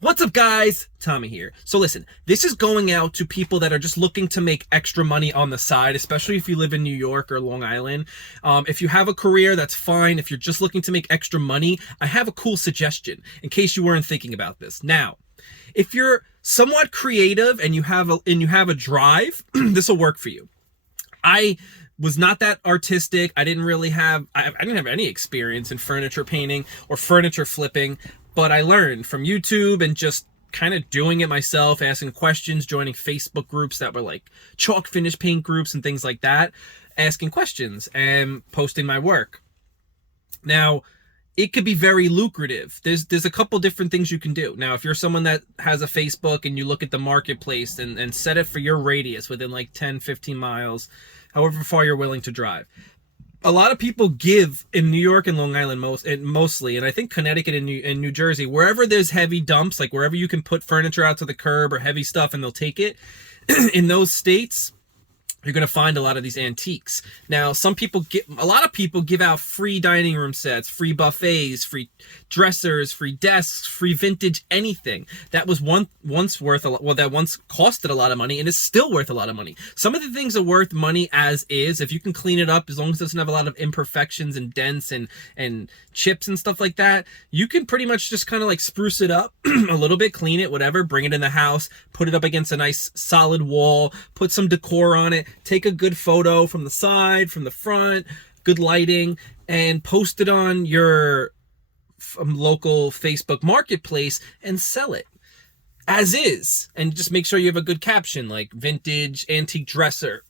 What's up, guys? Tommy here. So listen, this is going out to people that are just looking to make extra money on the side, especially if you live in New York or Long Island. If you have a career, that's fine. If you're just looking to make extra money, I have a cool suggestion in case you weren't thinking about this. Now, if you're somewhat creative and you have a drive, this will work for you. I was not that artistic. I didn't have any experience in furniture painting or furniture flipping, but I learned from YouTube and just kind of doing it myself, asking questions, joining Facebook groups that were like chalk finish paint groups and things like that, asking questions and posting my work. Now, it could be very lucrative. There's a couple different things you can do. Now, if you're someone that has a Facebook and you look at the marketplace and set it for your radius within like 10, 15 miles, however far you're willing to drive. A lot of people give in New York and Long Island mostly, and I think Connecticut and New Jersey, wherever there's heavy dumps, like wherever you can put furniture out to the curb or heavy stuff and they'll take it, in those states, you're going to find a lot of these antiques. Now, a lot of people give out free dining room sets, free buffets, free dressers, free desks, free vintage anything. That was once costed a lot of money and is still worth a lot of money. Some of the things are worth money as is. If you can clean it up, as long as it doesn't have a lot of imperfections and dents and chips and stuff like that, you can pretty much just kind of like spruce it up a little bit, clean it, whatever, bring it in the house, put it up against a nice solid wall, put some decor on it, take a good photo from the side, from the front, good lighting, and post it on your local Facebook marketplace and sell it as is. And just make sure you have a good caption like vintage antique dresser.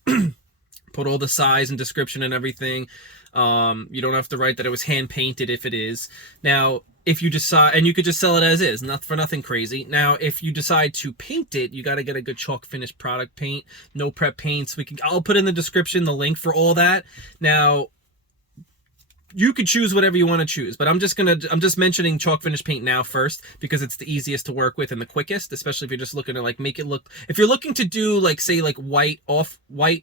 Put all the size and description and everything. You don't have to write that it was hand painted if it is. Now, if you decide, and you could just sell it as is, not for nothing crazy. Now, if you decide to paint it, you got to get a good chalk finish product paint, no prep paints. I'll put in the description the link for all that. Now, you could choose whatever you want to choose, but I'm just mentioning chalk finish paint now first because it's the easiest to work with and the quickest, especially if you're just looking to like make it look, if you're looking to do like, say, like white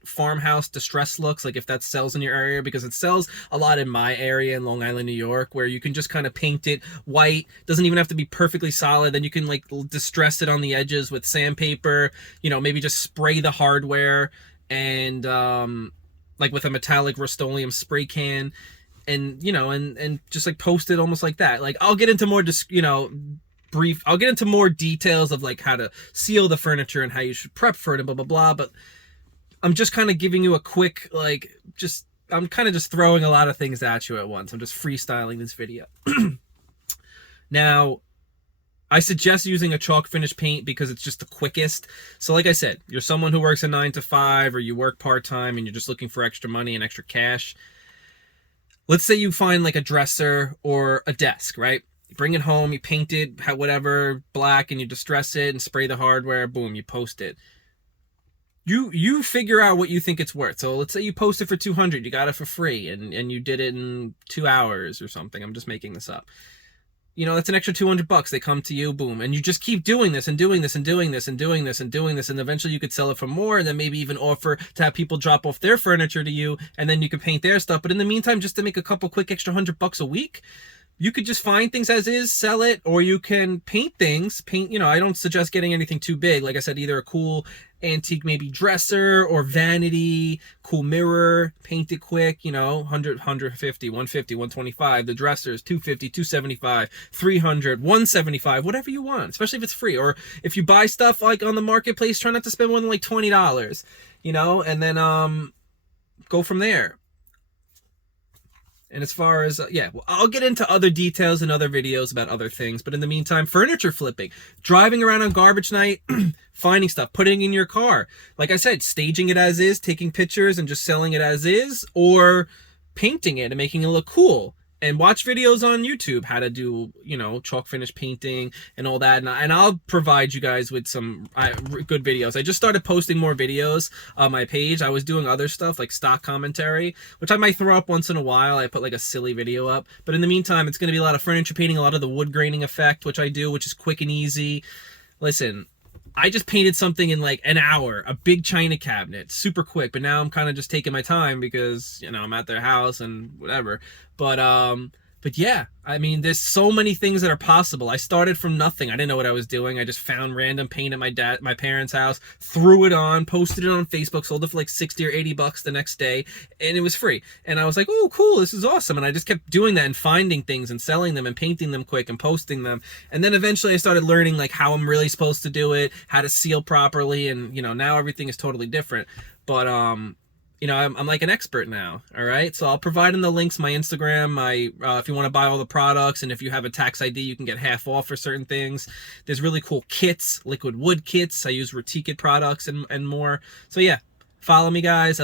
farmhouse distress looks, like if that sells in your area, because it sells a lot in my area in Long Island, New York, where you can just kind of paint it white, doesn't even have to be perfectly solid. Then you can like distress it on the edges with sandpaper, maybe just spray the hardware and like with a metallic Rust-Oleum spray can. And and just like post it almost like that. Like I'll get into more I'll get into more details of like how to seal the furniture and how you should prep for it and blah blah blah, but I'm just kind of giving you a quick I'm kind of just throwing a lot of things at you at once. I'm just freestyling this video. Now, I suggest using a chalk finish paint because it's just the quickest. So like I said, you're someone who works a 9 to 5 or you work part-time and you're just looking for extra money and extra cash. Let's say you find like a dresser or a desk, right? You bring it home, you paint it, whatever, black, and you distress it and spray the hardware, boom, you post it. You figure out what you think it's worth. So let's say you post it for $200, you got it for free, and you did it in 2 hours or something. I'm just making this up. That's an extra $200. They come to you, boom, and you just keep doing this and doing this and doing this and doing this and doing this, and eventually you could sell it for more, and then maybe even offer to have people drop off their furniture to you, and then you could paint their stuff. But in the meantime, just to make a couple quick extra $100 a week, you could just find things as is, sell it, or you can paint things. I don't suggest getting anything too big. Like I said, either a cool antique maybe dresser or vanity, cool mirror, paint it quick, 100, 150, 150, 125. The dressers, 250, 275, 300, 175, whatever you want, especially if it's free. Or if you buy stuff like on the marketplace, try not to spend more than like $20, and then go from there. And as far as, I'll get into other details in other videos about other things. But in the meantime, furniture flipping, driving around on garbage night, finding stuff, putting in your car. Like I said, staging it as is, taking pictures and just selling it as is, or painting it and making it look cool. And watch videos on YouTube, how to do, chalk finish painting and all that. And I'll provide you guys with some good videos. I just started posting more videos on my page. I was doing other stuff like stock commentary, which I might throw up once in a while. I put like a silly video up. But in the meantime, it's going to be a lot of furniture painting, a lot of the wood graining effect, which I do, which is quick and easy. Listen, I just painted something in like an hour, a big china cabinet, super quick. But now I'm kind of just taking my time because, I'm at their house and whatever. But But yeah, I mean, there's so many things that are possible. I started from nothing. I didn't know what I was doing. I just found random paint at my parents' house, threw it on, posted it on Facebook, sold it for like 60 or 80 bucks the next day, and it was free. And I was like, oh, cool, this is awesome. And I just kept doing that and finding things and selling them and painting them quick and posting them. And then eventually I started learning like how I'm really supposed to do it, how to seal properly, and now everything is totally different. But I'm like an expert now. All right, so I'll provide in the links, my Instagram, my if you want to buy all the products, and if you have a tax ID, you can get half off for certain things. There's really cool kits, liquid wood kits. I use Reticket products and more. So yeah, follow me, guys.